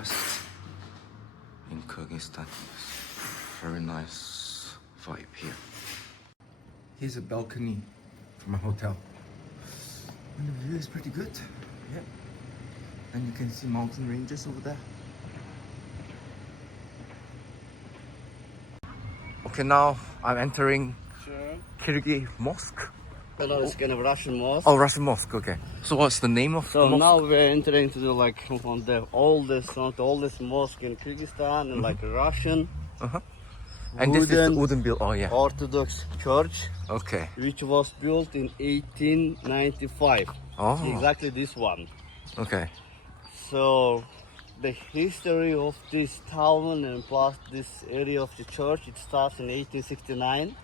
breakfast in Kyrgyzstan. Very nice vibe here. Here's a balcony from my hotel. And the view is pretty good. Yep. And you can see mountain ranges over there. Okay, now I'm entering Kyrgyz Mosque. No, it's kind of Russian mosque. Oh, Russian Mosque, okay. So what's the name of the So mosque? now we're entering to the one of the oldest mosque in Kyrgyzstan, and like a Russian And this is the wooden build, oh yeah. Orthodox church, Okay. which was built in 1895. Oh. Exactly this one. Okay. So the history of this town and plus this area of the church, it starts in 1869.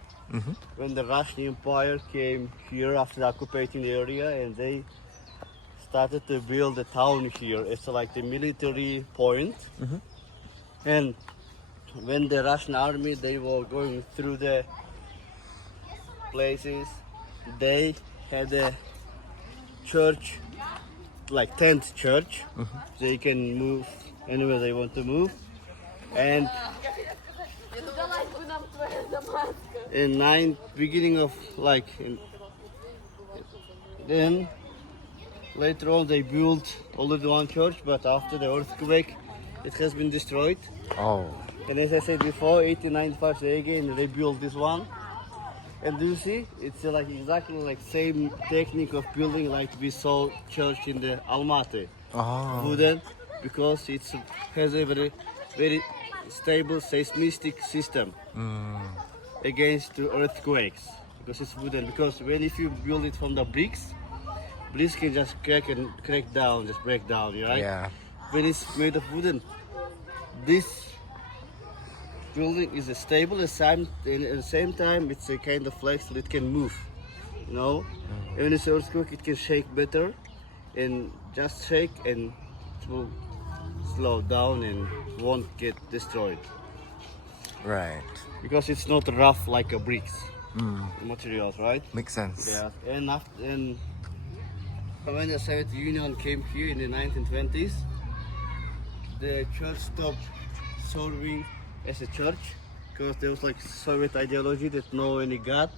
When the Russian Empire came here after occupying the area, and they started to build a town here. It's like the military point. And when the Russian army, they were going through the places, they had a church, like tent church. They can move anywhere they want to move. And beginning of then later on they built only one church, but after the earthquake it has been destroyed. Oh. And as I said before, 1895 they again rebuilt this one. And do you see, it's like exactly like same technique of building like we saw church in the Almaty. Wooden, because it has a very stable seismic system against the earthquakes, because it's wooden. Because if you build it from the bricks can just crack down, just break down, right? Yeah. When it's made of wooden, this building is stable, at the same time it's a kind of flexible, it can move, you know. When it's earthquake, it can shake better, and just shake and it will slow down and won't get destroyed. Right. Because it's not rough like a bricks materials, right? Makes sense. Yeah. And when the Soviet Union came here in the 1920s, the church stopped serving as a church because there was like Soviet ideology that no any God.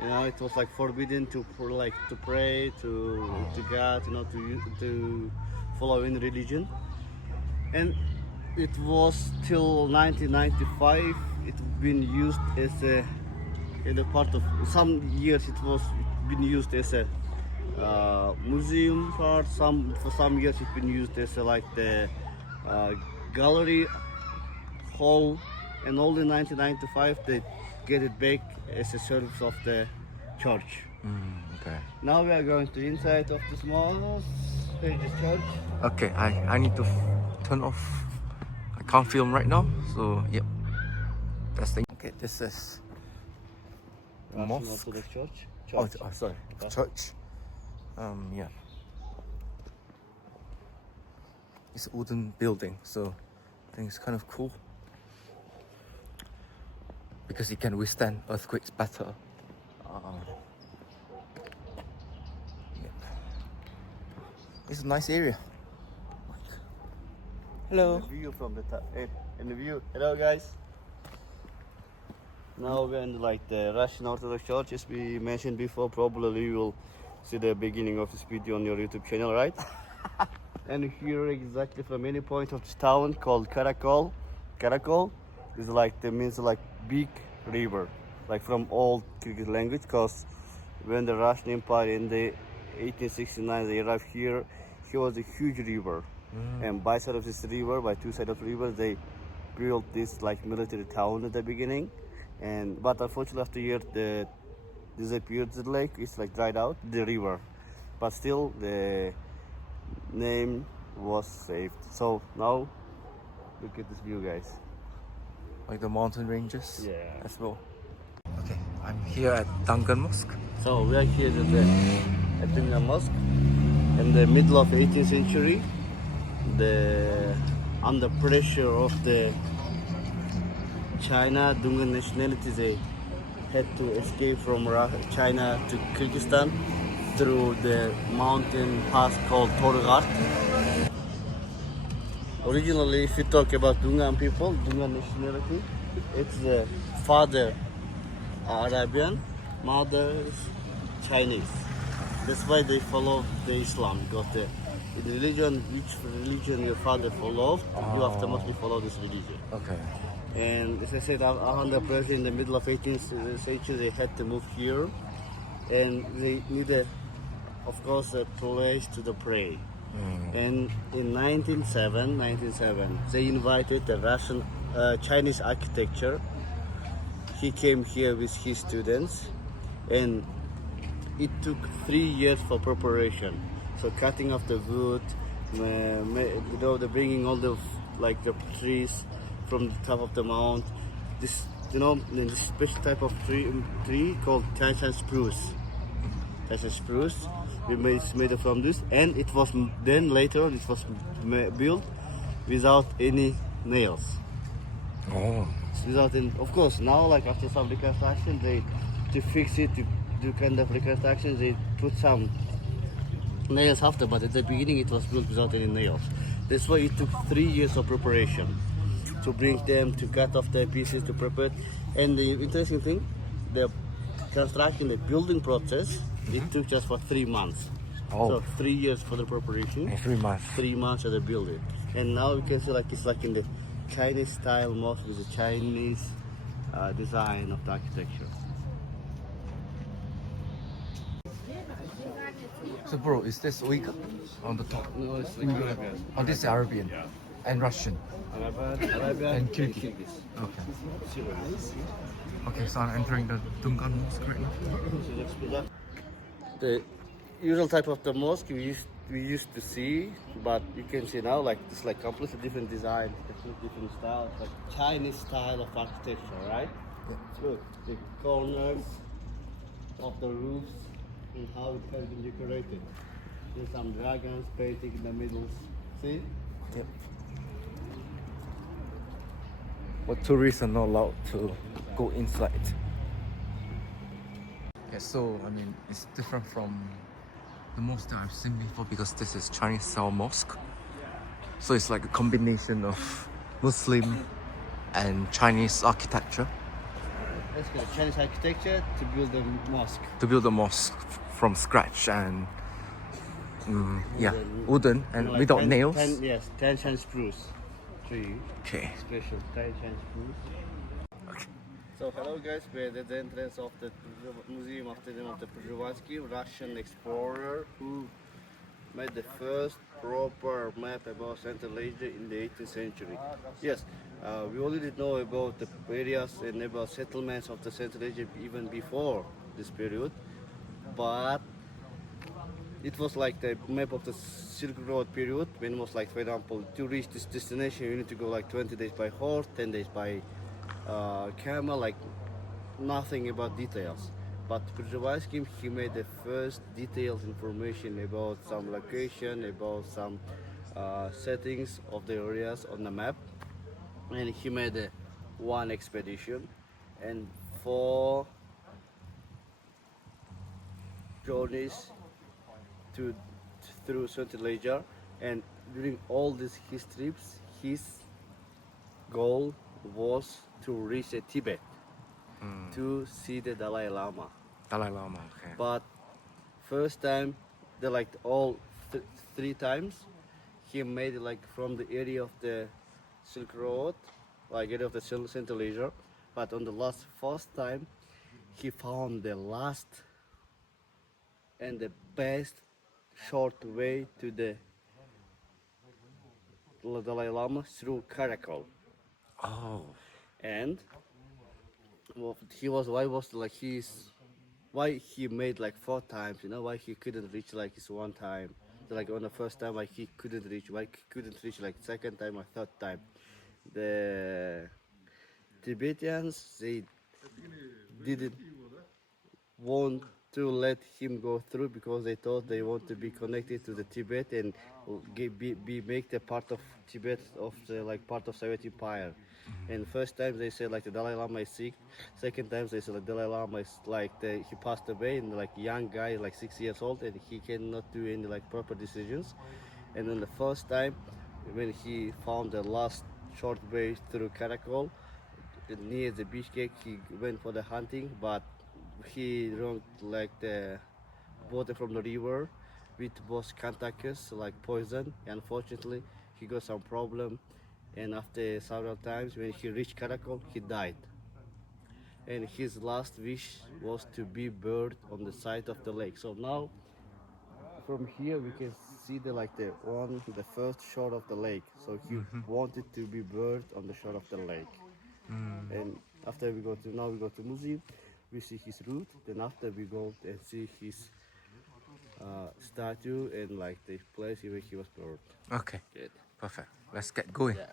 You know, it was like forbidden to pray to God, you know, to follow any religion. And it was till 1995 it's been used as in a part of some years it was been used as a museum part. For some years it's been used as the gallery hall, and only in 1995 they get it back as a service of the church. Okay. Now we are going to inside of the small church. Okay, I need to turn off. I can't film right now, so yep. That's the okay. This is the mosque. Russian-Orthodox church. Oh, sorry, church. Yeah. It's a wooden building, so I think it's kind of cool because it can withstand earthquakes better. Yep. It's a nice area. Hello. The view from the top. In the view. Hello, guys. Now we're in the Russian-Orthodox church. As we mentioned before, probably you will see the beginning of this video on your YouTube channel, right? And here, exactly from any point of this town called Karakol. Karakol is means big river, like from old Kyrgyz language. Because when the Russian Empire in the 1869 they arrived here was a huge river. And by side of this river, by two sides of the river, they built this military town at the beginning. But unfortunately after years the disappeared the lake. It's dried out the river, but still the name was saved. So now look at this view, guys. Like the mountain ranges. Yeah. As well. Okay, I'm here at Dungan Mosque. So we are here at Dungan Mosque in the middle of the 18th century. Under pressure of the China, Dungan nationality, they had to escape from China to Kyrgyzstan through the mountain pass called Torgart. Originally, if you talk about Dungan people, Dungan nationality, it's the father Arabian, mother is Chinese. That's why they follow the Islam, because the religion, which religion your father followed, you have to mostly follow this religion. Okay. And as I said, under pressure in the middle of 18th century, they had to move here, and they needed, of course, a place to pray. And in 1907, they invited the Russian, Chinese architecture. He came here with his students, and it took 3 years for preparation. So cutting off the wood, the bringing all the the trees from the top of the mount. This this special type of tree called Titan spruce. Titan spruce. It's made from this, and it was then later it was built without any nails. Oh. Without any, of course, now after some reconstruction, they to fix it to do kind of reconstruction, they put some nails after, but at the beginning it was built without any nails. That's why it took 3 years of preparation to bring them, to cut off the pieces, to prepare. And the interesting thing, the construction, the building process, it took just for 3 months. Oh. So 3 years for the preparation. In 3 months. 3 months of the building. And now you can see it's in the Chinese style mosque with the Chinese design of the architecture. So bro, is this Uyghur on the top? No, it's Arabian. Oh, this is Arabian. And Russian. Arabian And Kyrgyz. Okay. Okay, so I'm entering the Dungan Mosque right now. The usual type of the mosque we used to see, but you can see now it's completely different design, completely different style, Chinese style of architecture, right? Yeah. Look, the corners of the roofs and how it has been decorated. There's some dragons painting in the middle. See? Yep. But tourists are not allowed to go inside. Yeah, so I mean, it's different from the mosque that I've seen before because this is Chinese style mosque. So it's like a combination of Muslim and Chinese architecture. Let's go. Chinese architecture to build a mosque. To build a mosque from scratch and wooden and without nails. 10 Chinese spruce tree. Okay. Special 10 Chinese spruce. Okay. So hello guys, we're at the entrance of the museum of the name of the Przhevalski, Russian explorer who made the first proper map about Central Asia in the 18th century. Yes, we already know about the areas and about settlements of the Central Asia even before this period, but it was like the map of the Silk Road period when it was for example, to reach this destination you need to go 20 days by horse, 10 days by camel, nothing about details. But Przhevalski, he made the first detailed information about some location, about some settings of the areas on the map, and he made one expedition and 4 journeys through Central Asia, and during all these his trips, his goal was to reach Tibet to see the Dalai Lama. Dalai Lama, okay. But first time, they all 3 times, he made from the area of the Silk Road, area of the Central Asia. But on the first time, he found the last and the best short way to the Dalai Lama through Karakol. Oh. And why he made 4 times, why he couldn't reach his 1 time. So, on the first time he couldn't reach, why he couldn't reach second time or third time. The Tibetans, they didn't want to let him go through because they thought they want to be connected to the Tibet and make the part of Tibet of the part of Soviet Empire. And first time they said the Dalai Lama is sick. Second time they said the Dalai Lama is he passed away and young guy 6 years old and he cannot do any proper decisions. And then the first time when he found the last short way through Karakol, near the Bishkek, he went for the hunting, but he drank like the water from the river with both cantankerous, like poison. Unfortunately, he got some problem, and after several times, when he reached Karakol, he died. And his last wish was to be buried on the side of the lake. So now, from here, we can see the first shore of the lake. So he wanted to be buried on the shore of the lake. And after we go to museum, we see his route. Then after we go and see his statue and like the place where he was buried. Okay, Good. perfect. Let's get going. Yeah.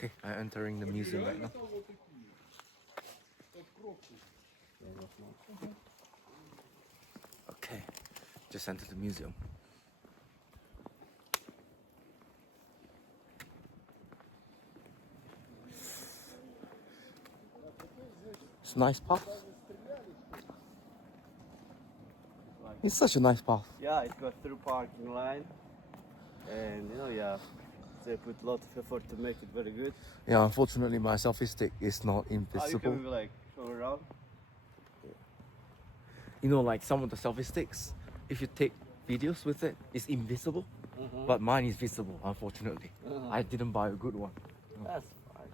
Okay, I'm entering the museum right now. Okay, just entered the museum. It's a nice path. It's such a nice path. Yeah, it got through parking line, and they put a lot of effort to make it very good. Yeah, unfortunately my selfie stick is not You invisible. can like show around. You know, like some of the selfie sticks, if you take videos with it, it's invisible. But mine is visible, unfortunately. I didn't buy a good one. That's fine.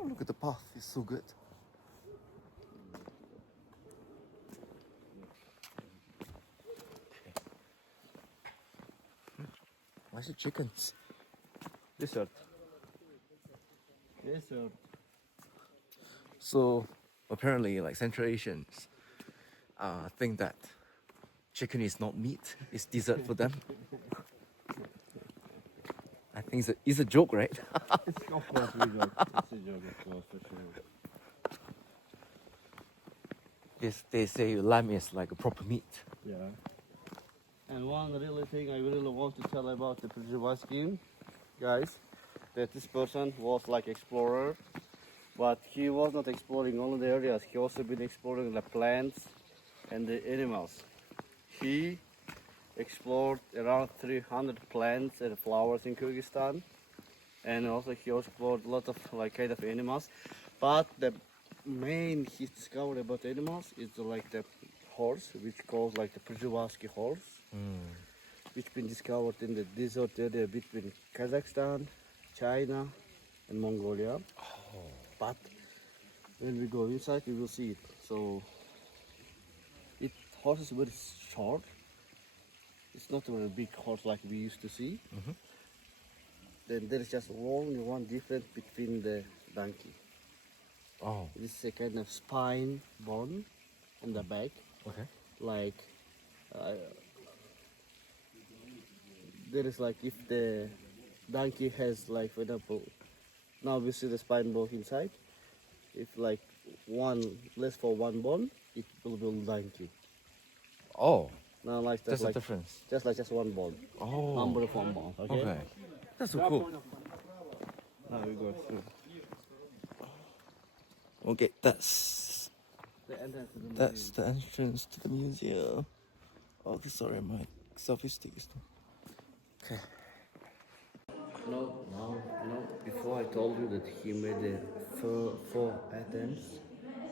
Oh, look at the path, it's so good. Where's the chickens? Dessert. Dessert. So apparently, like Central Asians think that chicken is not meat; it's dessert for them. I think it's a joke, right? It's of course we joke. It's a joke, of course, for sure. They say lamb is like a proper meat. Yeah. And one really thing I really want to tell about the Przhevalski guys, that this person was like explorer, but he was not exploring only the areas. He also been exploring the plants and the animals. He explored around 300 plants and flowers in Kyrgyzstan, and also he explored a lot of like kind of animals. But the main he discovered about animals is like the horse, which calls like the Przhevalski horse, which been discovered in the desert area between Kazakhstan, China, and Mongolia. But when we go inside, we will see it. So horse is very short. It's not a very big horse like we used to see. Then there is just only one difference between the donkey. Oh, This is a kind of spine bone in the back, okay. like there is like if the donkey has like, for example, now we see the spine bone inside. If like one less for one bone, it will be donkey. Oh, Now like that's like the difference. just one bone. Oh, Number of one bone. Okay. okay. That's so cool. Now we go through. Okay, that's The entrance to the that's the entrance to the museum. Oh, sorry, my selfie stick is not. Okay. No. Before I told you that he made four attempts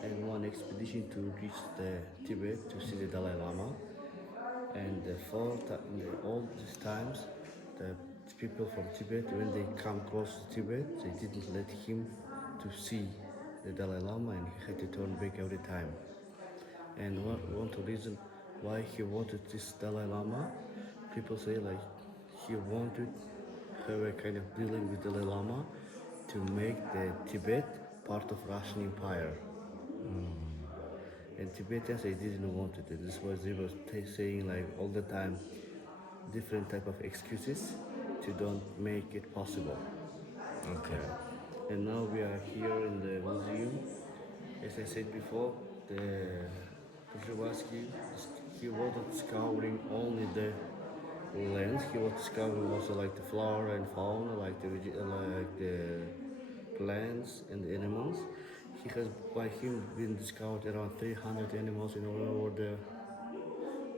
and one expedition to reach the Tibet to see the Dalai Lama. And all these times, the people from Tibet, when they come close to Tibet, they didn't let him to see the Dalai Lama, and he had to turn back every time. And one of the reason why he wanted this Dalai Lama, people say like he wanted have a kind of dealing with Dalai Lama to make the Tibet part of Russian Empire. And Tibetans they didn't want it. And this was they were saying like all the time different type of excuses to don't make it possible. Okay. And now we are here in the museum. As I said before, the Przhevalski, he wasn't discovering only the lands. He was discovering also like the flora and fauna, like the plants and the animals. he has by him been discovered around 300 animals in all over the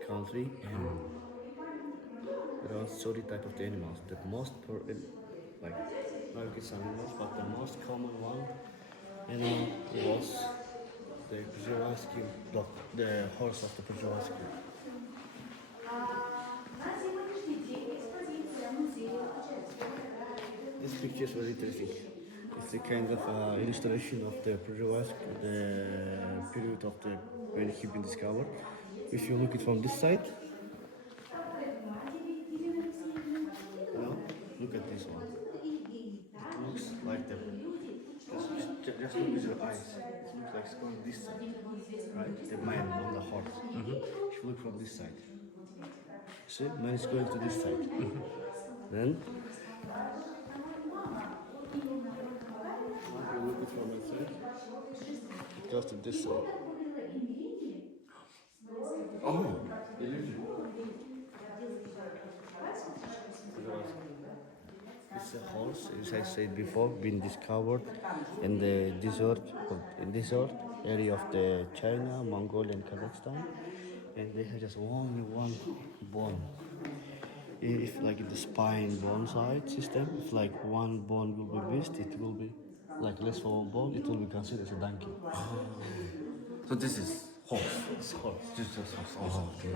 country and around 30 type of the animals. The most like Kyrgyz animals, but the most common one animal was the Przhevalski dog, the horse of the Przhevalski. This picture is very interesting. It's a kind of illustration of the Przhevalski, the period of the when he been discovered. If you look it from this side, look at this one. It looks like the just look with your eyes. It looks like it's going this side, right? The man on the horse. If you look from this side, see, man is going to this side. Then, if you look it from inside, it goes to this side. Oh, It's a horse, as I said before, been discovered in the desert area of the China, Mongolia, and Kazakhstan, and they have just only one bone. If like in the spine bone side system, if like one bone will be missed, it will be like less for one bone, it will be considered as a donkey. so this is horse. It's horse. Just horse. Oh, okay.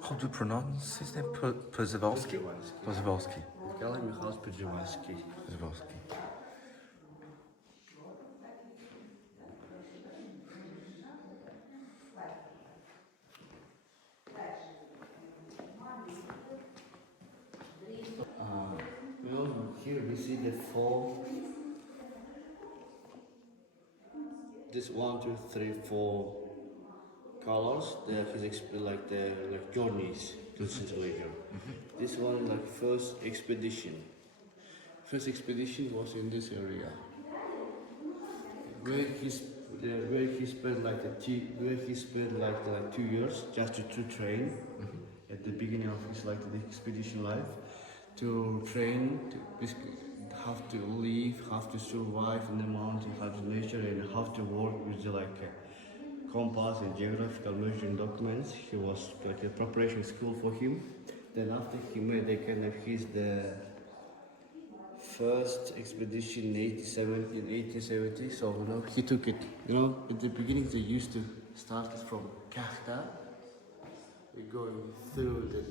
How do you pronounce his name? Przhevalski? Przhevalski. Przhevalski. Przhevalski. Here we see the four. This 1, 2, 3, 4 colors. They are his like journeys to Central Asia. This one like first expedition. First expedition was in this area. Where he spent like 2 years just to train at the beginning of his like the expedition life, to train to have to live, have to survive in the mountain, have to nature, and have to work with the compass and geographical measuring documents. He was like a preparation school for him. Then after he made the first expedition in 1870. So he took it. At the beginning they used to start it from Kakhta. We're going through the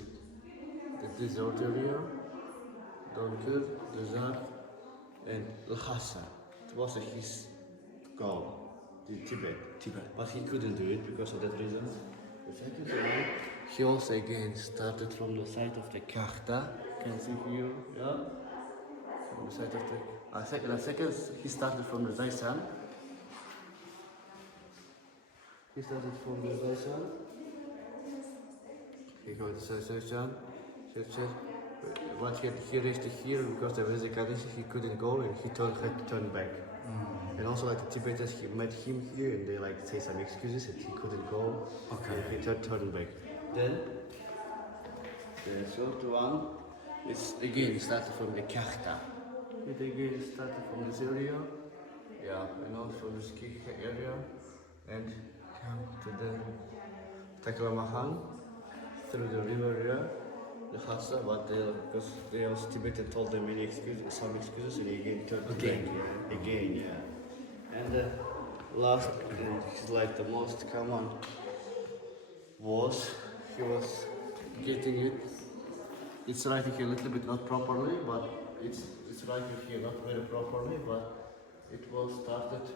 desert area, Dungan, Desert, and Lhasa. It was his goal, Tibet. But he couldn't do it because of that reason. The second time, he also again started from the side of the Kakhta. Can see here, yeah? From the side of the second, he started from the Zaysan. He started from the Zaysan. He got the Zaysan. But he reached here because there was a condition he couldn't go and he had to turn back. And also like the Tibetans, he met him here and they like say some excuses that he couldn't go. Okay. And he turned back. Then the third one is again started from the Kakhta. It again started from this area. Yeah, and also from this key area and come to the Taklamahan through the river here. The Hassa, but because they also Tibetan told them some excuses, and they again turned back. Again, yeah. And the last, and like the most common was he was getting it. It's writing here a little bit not properly, but it's writing here not very properly, but it was started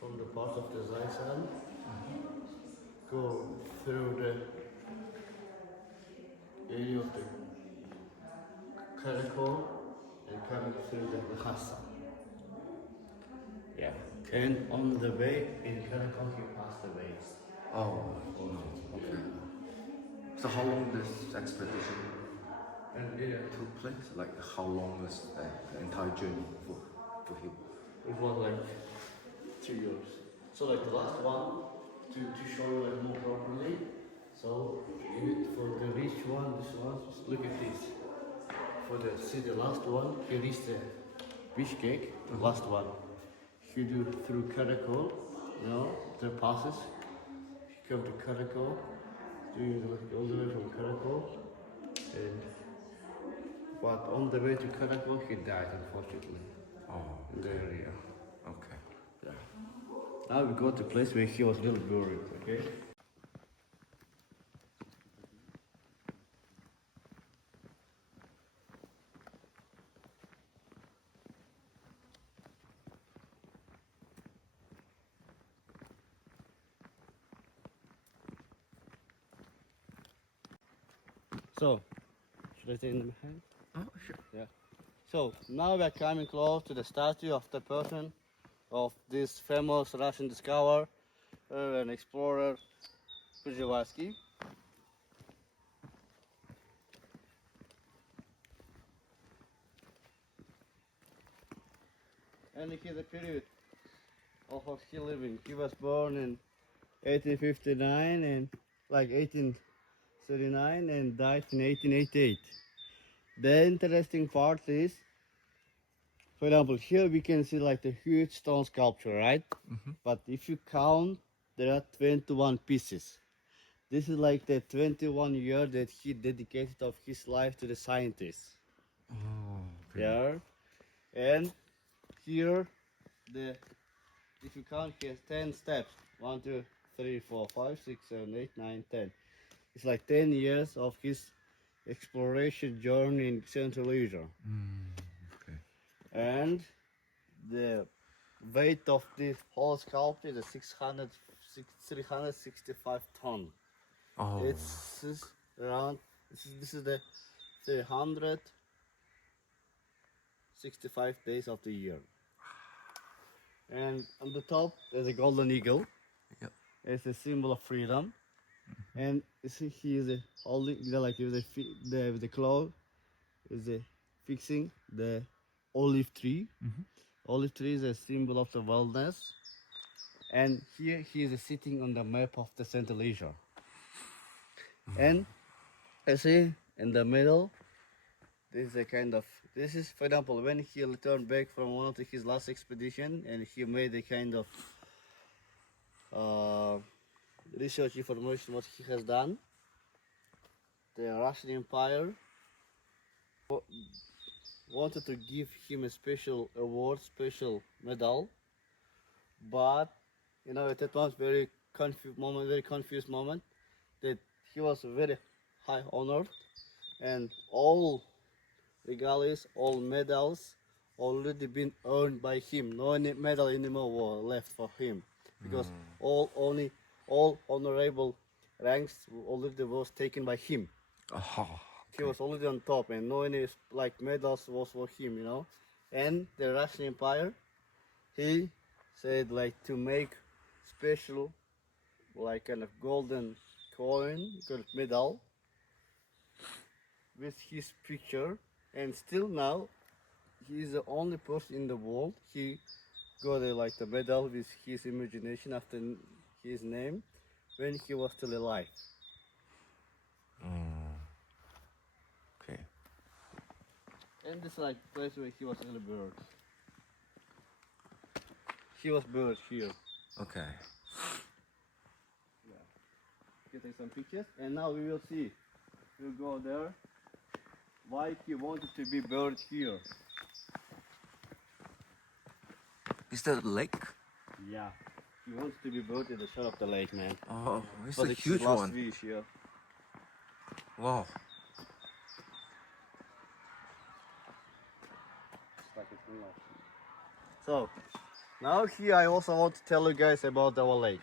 from the part of the Zaysan, go through the area of the Karakol and coming through the Lhasa. Yeah. And on the way in Karakol he passed away. Oh, okay. So how long this expedition took place? Like how long was the entire journey for him? It was like 2 years. So like the last one, to show you like more properly. So for the rich one, this one, just look at this. For the see the last one, here is the Bishkek, the last one. You do through Karakol, you know, the passes. You come to Karakol, doing all the way from Karakol, and but on the way to Karakol, he died unfortunately. Oh, In the area. okay. Yeah. Now we go to the place where he was really buried. Okay. So, should I take in the hand? Oh, sure. Yeah. So now we are coming close to the statue of the person of this famous Russian discoverer and explorer, Przhevalski. And he is a period of his living. He was born in 1859 and like 1839 and died in 1888. The interesting part is, for example, here we can see like the huge stone sculpture, right? But if you count, there are 21 pieces. This is like the 21 year that he dedicated of his life to the scientists. Oh, okay. Yeah. And here, if you count, he has 10 steps. 1, 2, 3, 4, 5, 6, 7, 8, 9, 10. It's like 10 years of his exploration journey in Central Asia. Okay. And the weight of this whole sculpture is 365 tons. Oh. It's around, this is the 365 days of the year. And on the top, there's a golden eagle. Yep. It's a symbol of freedom. And you see, he is holding, like with the claw, is fixing the olive tree. Olive tree is a symbol of the wellness. And here he is sitting on the map of the Central Asia. And I see in the middle, this is a kind of, this is, for example, when he returned back from one of his last expedition and he made a kind of research information what he has done. The Russian Empire wanted to give him a special award, special medal, but you know at that was very confused moment that he was very high honored, and all regalias, all medals already been earned by him. No any medal anymore were left for him because all honorable ranks already was taken by him. He was already on top, and no any like medals was for him, you know. And the Russian Empire, he said like to make special like kind of golden coin, gold medal with his picture, and still now he is the only person in the world. He got like the medal with his imagination after his name when he was still alive. Okay. And this is like place where he was really buried. He was buried here. Okay. Yeah. You can take some pictures, and now we will see. We'll go there. Why he wanted to be buried here? Is that a lake? Yeah. He wants to be buried at the shore of the lake, man. Oh, it's But a it's huge his last one. wish here. Wow. It's like it's real. So, now here I also want to tell you guys about our lake.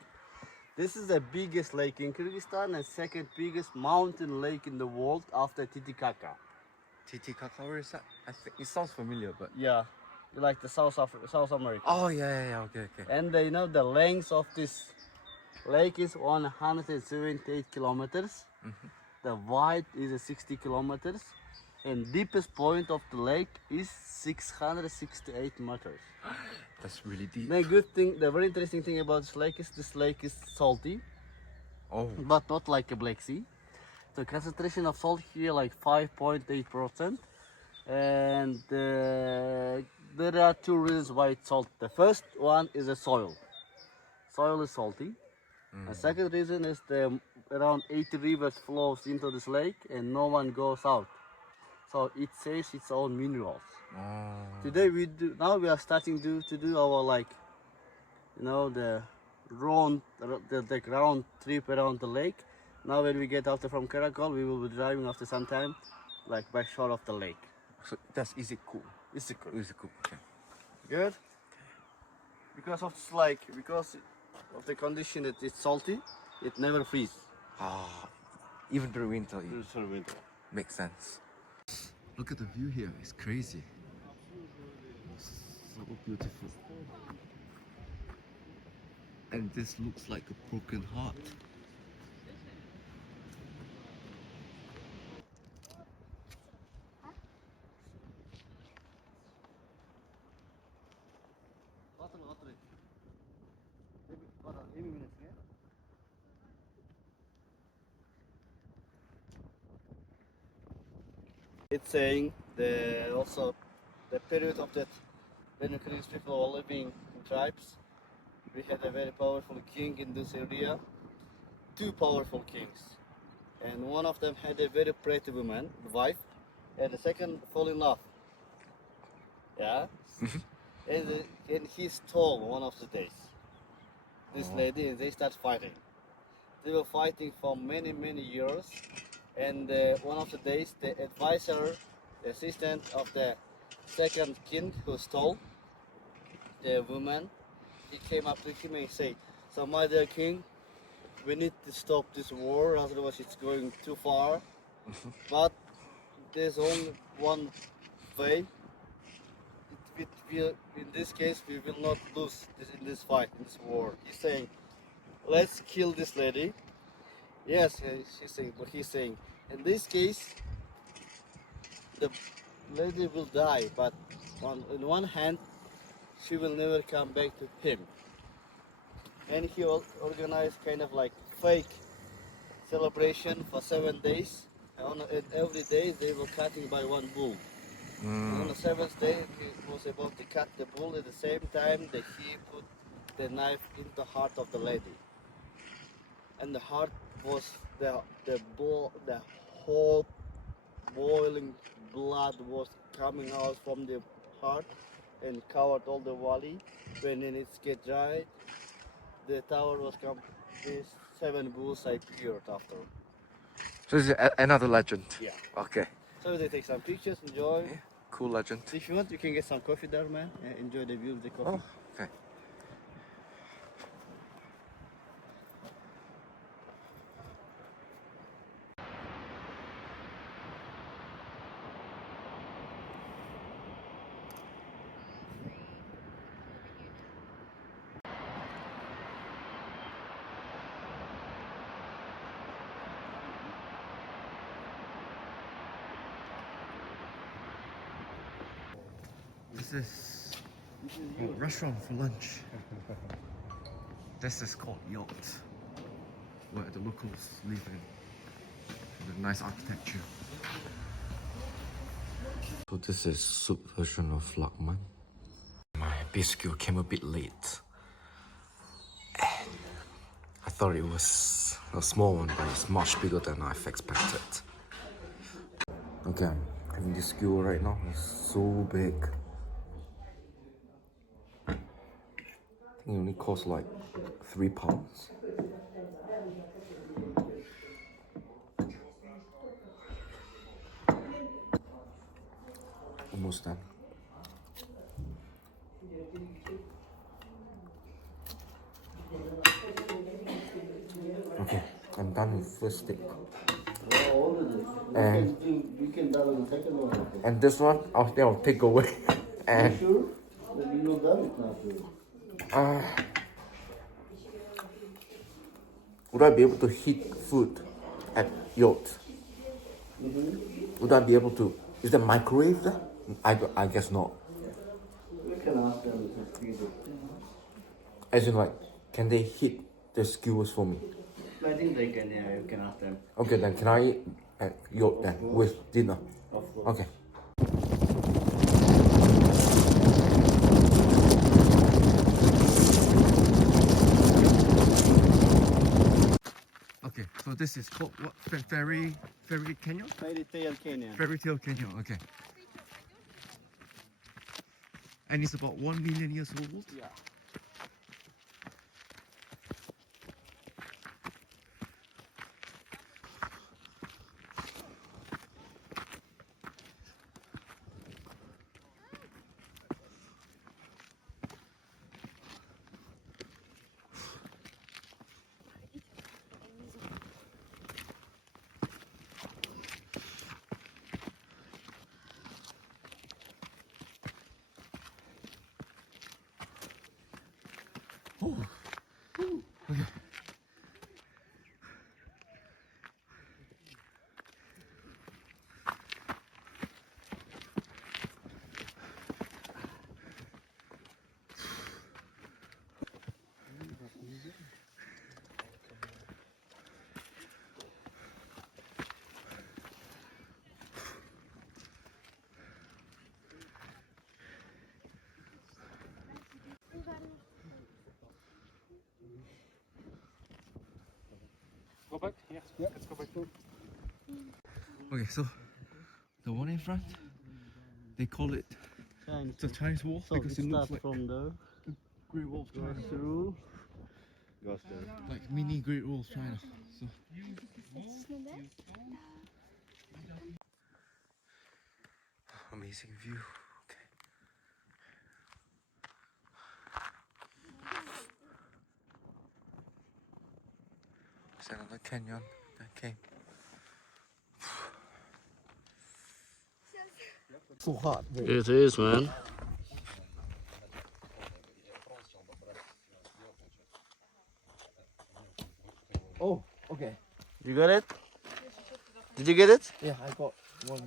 This is the biggest lake in Kyrgyzstan and second biggest mountain lake in the world after Titicaca. Titicaca, where is that? I think it sounds familiar, but. Yeah, like the South America. Oh, yeah, okay. And you know the length of this lake is 178 kilometers. The width is 60 kilometers. And deepest point of the lake is 668 meters. That's really deep. The good thing, the very interesting thing about this lake is salty, Oh, but not like a Black Sea. The concentration of salt here like 5.8%. And there are two reasons why it's salty. The first one is the soil. Soil is salty. The second reason is the around 80 rivers flows into this lake and no one goes out. So it saves its own minerals. Today now we are starting to do our like, the ground trip around the lake. Now when we get after from Karakol, we will be driving after some time, like by shore of the lake. so that's Issyk. Issyk. Okay. Good. Because of the condition that it's salty, it never freezes. Ah, even during winter, it It's for winter. makes sense. Look at the view here. It's crazy. So beautiful. And this looks like a broken heart. It's saying the period of that when the Kyrgyz people were living in tribes, we had a very powerful king in this area, two powerful kings, and one of them had a very pretty woman, wife, and the second fell in love. Yeah, and he stole one of the days this lady, and they start fighting. They were fighting for many years, and one of the days the advisor, the assistant of the second king who stole the woman, he came up to him and said, "So my dear king, we need to stop this war, otherwise it's going too far. But there's only one way. In this case, we will not lose in this fight, in this war." He's saying, "Let's kill this lady." Yes, she's saying, but he's saying, in this case, the lady will die, but in one hand, she will never come back to him. And he organized kind of like fake celebration for 7 days. And every day they were cutting by one bull. And on the seventh day, he was about to cut the bull at the same time that he put the knife in the heart of the lady. And the heart was the whole boiling blood was coming out from the heart and covered all the valley. When it get dry, the tower was come. These 7 bulls appeared after. So this is another legend. Yeah. Okay. So they take some pictures, enjoy. Yeah, cool legend. If you want, you can get some coffee there, man. Enjoy the view of the coffee. Oh, okay. This is a restaurant for lunch. This is called Yurts, where the locals live in. With nice architecture. So this is soup version of lakman. My biscuit came a bit late. And I thought it was a small one, but it's much bigger than I've expected. Okay, I'm having this skewer right now. It's so big. It only costs like £3. Almost done. Okay, I'm done with first stick. And this one, I'll take away. And Sure? That you know that it's not good. would I be able to heat food at Yurts? Would I be able to Is there microwave there? I guess not. We can ask them to feed it. As in like, can they heat the skewers for me? I think they can, yeah, you can ask them. Okay, then can I eat at Yurt then with dinner? Of course. Okay. Okay, so this is called what? Fairy Canyon? Fairy Tale Canyon. Fairy Tale Canyon, okay. And it's about 1 million years old? Yeah. Okay. Go back? Yes. Yeah. Let's go back. Okay, so the one in front, they call it the Chinese Wall So because it looks like from the Great Wall of China. goes through. Goes there. Like mini Great Wall of China. So amazing view. Okay. There's another canyon that came. So hot. It is, man. Oh, okay. You got it? Did you get it? Yeah, I got one.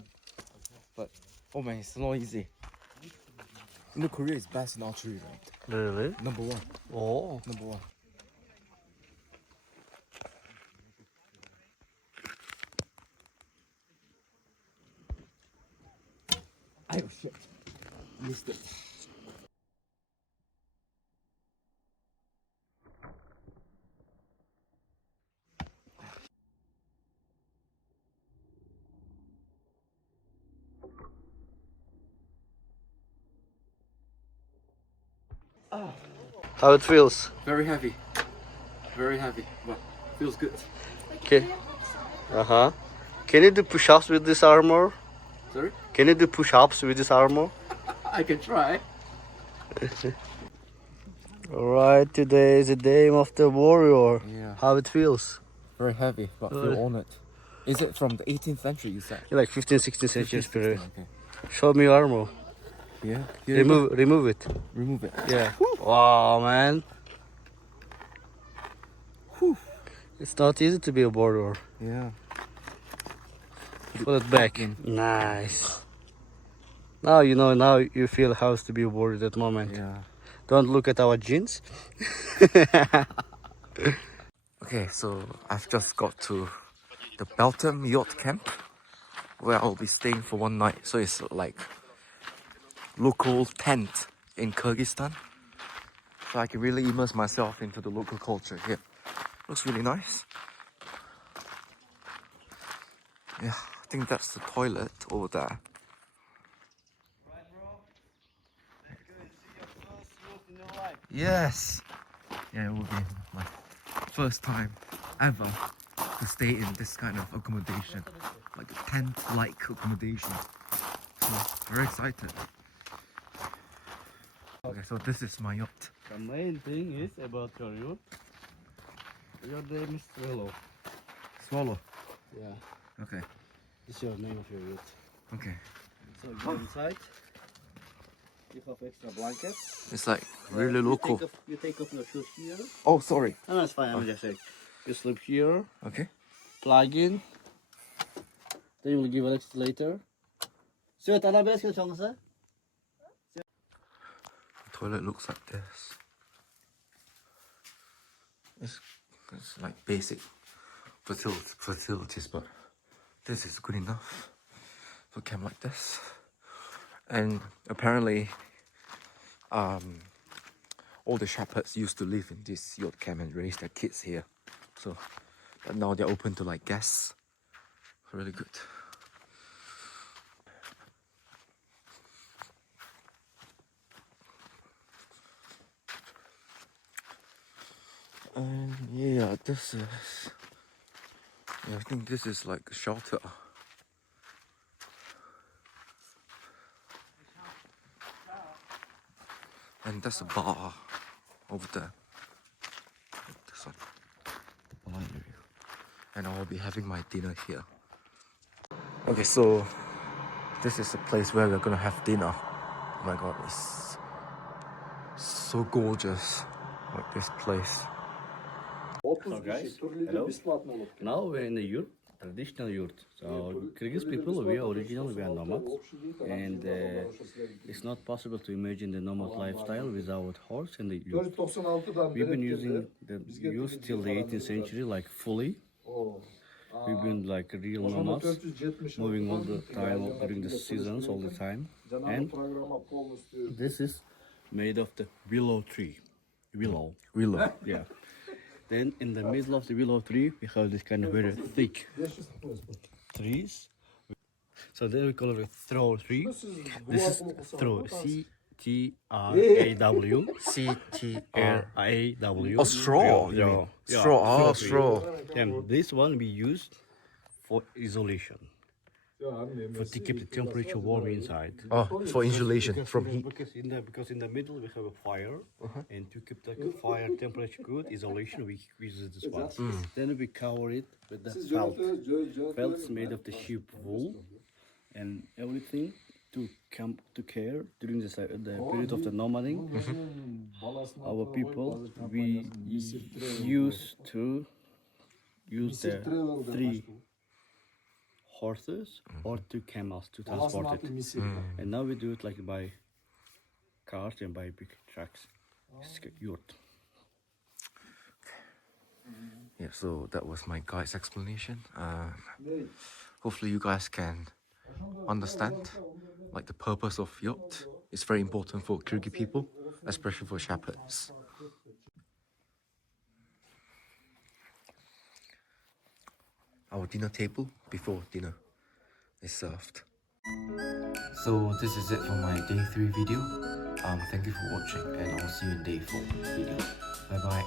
But oh man, it's not easy. You know, Korea is best in archery, right? Really? Number one. Oh. Number one. Oh shit. Missed it. How it feels? Very heavy. Very heavy, but feels good. Okay. Uh-huh. Can you do push-ups with this armor? Sorry? Can you do push-ups with this armor? I can try. Alright, today is the day of the warrior. Yeah. How it feels? Very heavy, but feel honored. Is it from the 18th century, you said? Like 15th, 16th century 16th, period. Okay. Show me your armor. Yeah. Here you go. Remove it. Remove it. Yeah. Wow, man. Whew. It's not easy to be a warrior. Yeah. Put it back. Nice. Now you know, now you feel how to be a warrior at that moment. Yeah. Don't look at our jeans. Okay, so I've just got to the Beltam Yurt Camp where I'll be staying for one night. So it's like local tent in Kyrgyzstan. So I can really immerse myself into the local culture here. Looks really nice. Yeah, I think that's the toilet over there. Yes! Yeah, it will be my first time ever to stay in this kind of accommodation. Like a tent-like accommodation. So, very excited. Okay, so this is my yacht. The main thing is about your yacht. Your name is Swallow. Swallow. Yeah, Okay, it's your name of your yacht. okay. So go inside. You have extra blankets. It's like really local. You take off your shoes here. Oh, sorry. No, that's fine. I'm just saying. You sleep here. Okay. Plug in. Then you will give electricity later. So, tana beres ke chongsa? The toilet looks like this. It's like basic facilities, but this is good enough for a camp like this. And apparently, all the shepherds used to live in this yurt camp and raise their kids here. So, but now they're open to like guests. Really good. And yeah, this is. Yeah, I think this is like a shelter. And that's a bar over there. This one, the bar area. And I'll be having my dinner here. Okay, so this is the place where we're gonna have dinner. Oh my god, it's so gorgeous, like this place. So guys, hello. Now we're in the yurt, traditional yurt. So Kyrgyz people, we are nomads, and it's not possible to imagine the nomad lifestyle without horse and the yurt. We've been using the yurt till the 18th century, like fully. We've been like real nomads, moving all the time during the seasons, all the time. And this is made of the willow tree. Willow. Yeah. Then in the middle of the willow tree, we have this kind of very thick trees. So then we call it a throw tree. This is throw, C-T-R-A-W. C-T-R-A-W. Oh, straw. Yeah. Straw. Oh, tree. straw. And this one we used for isolation. To keep the temperature warm inside. Oh, for insulation from heat. Because in the middle we have a fire, and to keep the fire temperature good, isolation, we use this one. Then we cover it with the felt. Felts made of the sheep wool, and everything to care during the period of the nomading. Our people, we used to use the 3 horses or 2 camels to transport it. And now we do it like by cars and by big trucks. It's a yurt. Yeah, so that was my guide's explanation. Hopefully you guys can understand like the purpose of yurt. It's very important for Kyrgyz people, especially for shepherds. Our dinner table before dinner is served. So this is it for my day 3 video. Thank you for watching, and I'll see you in day 4 video. Bye bye.